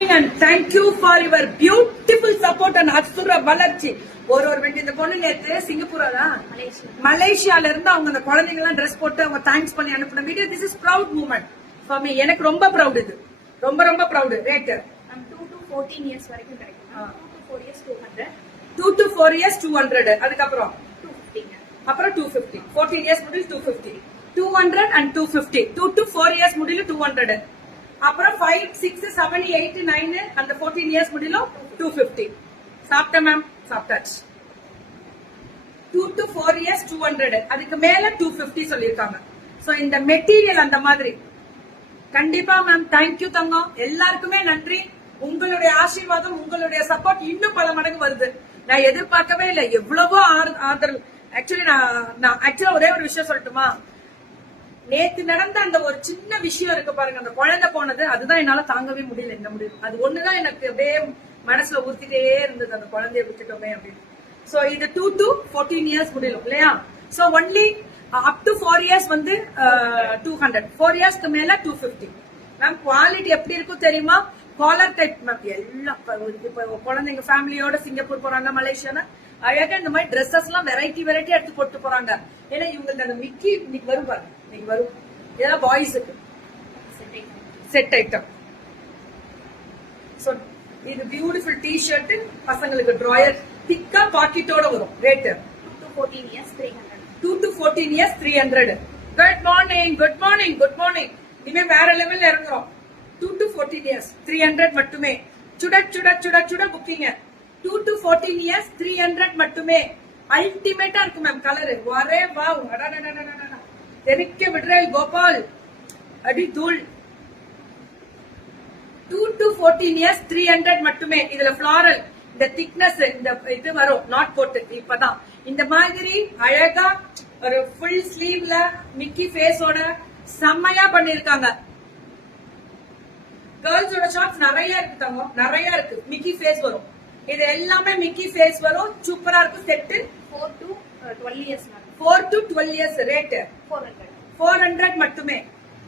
And thank you for your beautiful support and அசுர வளர்ச்சி. ஒரு மினிட் இந்த பொண்ணு நேத்து சிங்கப்பூரா மலேசியால இருந்து அவங்க அந்த குழந்தைங்க எல்லாம் ட்ரெஸ் போட்டு அவங்க தேங்க்ஸ் பண்ணி அனுப்பின video. This is proud moment for me. எனக்கு ரொம்ப ப்ரௌட் இது. ரொம்ப ரொம்ப ப்ரௌட். ரேட் 2 to 14 இயர்ஸ் வரைக்கும் கிடைக்கும். 2 to 4 இயர்ஸ் 200. 2 to 4 years 200. அதுக்கு அப்புறம் 250. அப்புறம் 250. 14 இயர்ஸ் முடியல 250. 200 and 250. 2 to 4 இயர்ஸ் முடியல 200. அப்புறம் 5, 6, 7, 8, 9 அந்த 14 இயர்ஸ் முடியலும் 250. சாப்பிட்ட மேம் சாப்பிட்டாச்சு. 2 to 4 இயர்ஸ் 200. அதுக்கு மேல 250 சொல்லிருக்காங்க. சோ இந்த மெட்டீரியல் அந்த மாதிரி. கண்டிப்பா மேம் தேங்க்யூ தங்கம். எல்லாருக்குமே நன்றி. உங்களுடைய ஆசீர்வாதம் உங்களுடைய சப்போர்ட் இன்னும் பல மடங்கு வருது. நான் எதிர்பார்க்கவே இல்லை. எவ்வளவோ ஆதரவு. ஆக்சுவலி நான் ஒரே ஒரு விஷயம் சொல்லட்டுமா? நேத்து நடந்த அந்த ஒரு சின்ன விஷயம் இருக்கு பாருங்க, அந்த குழந்தை போனது, அதுதான் என்னால தாங்கவே முடியல. என்ன முடியும், அது ஒண்ணுதான் எனக்கு அப்படியே மனசுல ஊத்திட்டே இருந்தது, அந்த குழந்தைய விட்டுட்டோமே அப்படின்னு. சோ இது 2 to 14 இயர்ஸ் முடியலும் இல்லையா? So only up to 4 years வந்து 200, 4 இயர்ஸ்க்கு மேல 250. மேம் குவாலிட்டி எப்படி இருக்கும் தெரியுமா? Collar type ma'am. எல்லாம் இப்ப குழந்தைங்க ஃபேமிலியோட சிங்கப்பூர் போறாங்க, மலேசியானா அழகா இந்த மாதிரி ட்ரெஸ்ஸஸ் எல்லாம் வெரைட்டி எடுத்து போட்டு போறாங்க. ஏன்னா இவங்களுக்கு அந்த மிக்கி இன்னைக்கு வரும் பாருங்க, இன்னைக்கு வரும். இதெல்லாம் பாய்ஸுக்கு செட் ஐட்டம். இது பியூட்டிஃபுல் டி ஷர்ட், பசங்களுக்கு டிராயர், திக்கா பாக்கெட்டோட வரும். Rate 2 to 14 years 300. 2 to 14 years 300. Good morning, good morning, good morning. இனிமே வேற லெவல்ல இறங்குறோம். 2 to 14 இயர்ஸ் 300 மட்டுமே. சுட புக்கிங்க. 2 to 14 இயர்ஸ் 300 மட்டுமே. அல்டிமேட்டா இருக்கு மேம். கலர் வரே வாவ். தெரிக்க விடுறேன் கோபால், அடி தூள். 2 to 14 இயர்ஸ் 300 மட்டுமே. இதுல ஃபிளாரல், இந்த திக்னஸ், இந்த இது வரும் நாட் போட்டு. இப்பதான் இந்த மாதிரி அழகா ஒரு ஃபுல் ஸ்லீவ்ல மிக்கி ஃபேஸோட செம்மையா பண்ணிருக்காங்க. கேர்ள்ஸோட ஷார்ட்ஸ் நிறைய இருக்கு தங்கம், நிறைய இருக்கு. மிக்கி ஃபேஸ் வரும். இது எல்லாமே மிக்கி ஃபேஸ் வரும். சூப்பரா இருக்கு. Set 4 to 12 years. 4 to 12 years. Rate 400 மட்டுமே.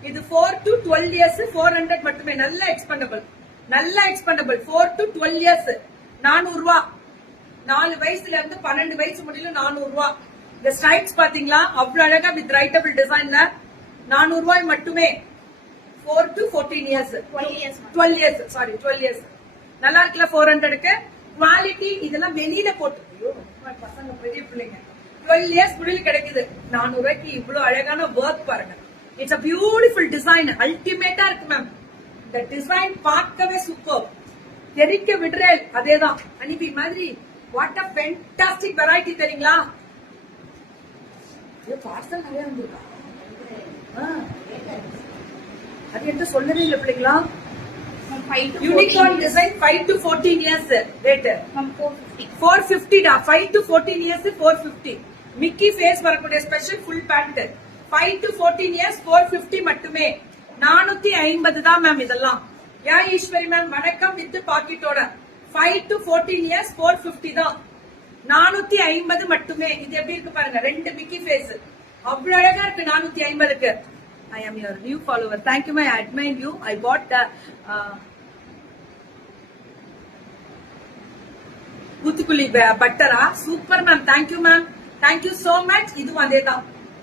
இது 4 to 12 இயர்ஸ் 400 மட்டுமே. நல்ல எக்ஸ்பெண்டபிள், நல்ல எக்ஸ்பெண்டபிள். 4 to 12 இயர்ஸ் 400 ரூபாய். 4 வயசுல இருந்து 12 வயசு முடியல 400 ரூபாய். இந்த ஸ்ட்ரைப்ஸ் பாத்தீங்களா அவ்வளவு அழகா வித் ரைட்டபிள் டிசைன்ல 400 ரூபாய் மட்டுமே. 4 to 14 years 12 years sorry 12 years. நல்லா இருக்குல்ல? 400க்கு குவாலிட்டி. இதெல்லாம் வெளியில போட்டு பசங்க பெரிய பிள்ளைங்க 12 இயர்ஸ் முடியல கிடைக்குது. 400 ரூபாய்க்கு இவ்வளவு அழகான ஒர்க் பாருங்க. It's a beautiful design. அல்டிமேட்டா இருக்கு மேம். இந்த டிசைன் பார்க்கவே சூப்பர். தெரிக்க விடுறேன். அதேதான் அனிபி மாதிரி. வாட் அ ஃபேண்டாஸ்டிக் வெரைட்டி தெரியுங்களா? பார்சல் நிறைய வந்திருக்கா? அது என்ன சொல்லவே இல்லை பிள்ளைங்களா? Unicorn design 5 to 14 years. Rate 450 டா. 5 to 14 இயர்ஸ் 450. மிக்கி ஃபேஸ் வரக்கூடிய special full pant 5 to 14 years 450 மட்டுமே. 450 தான் மேம் இதெல்லாம். யா ஈஸ்வரி மேம் வணக்கம். வித் பாக்கெட்டோட 5 to 14 இயர்ஸ் 450 தான். 450 மட்டுமே. இது எப்படி இருக்கு பாருங்க, ரெண்டு மிக்கி ஃபேஸ் அவ்வளவு அழகா இருக்கு. 450க்கு. I am your new follower. Thank you, I admire you. I bought Oothukuzhi பட்டரா. Super ma'am. Thank you ma'am, thank you so much. இதுவும் அதேதான்.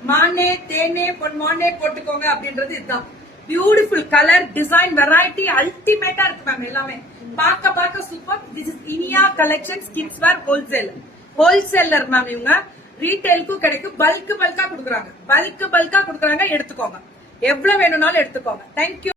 மானே தேனே பொன்மானே போட்டுக்கோங்க அப்படின்றது இதுதான். பியூட்டிஃபுல் கலர், டிசைன், வெரைட்டி அல்டிமேட்டா இருக்கு மேம். எல்லாமே பார்க்க super. This is Iniya collections kids where wholesaler ma'am. இவங்க ரீட்டைலுக்கும் கிடைக்கும். பல்கா கொடுக்குறாங்க. பல்கா கொடுக்குறாங்க. எடுத்துக்கோங்க. எவ்வளவு வேணும்னாலும் எடுத்துக்கோங்க. தேங்க்யூ.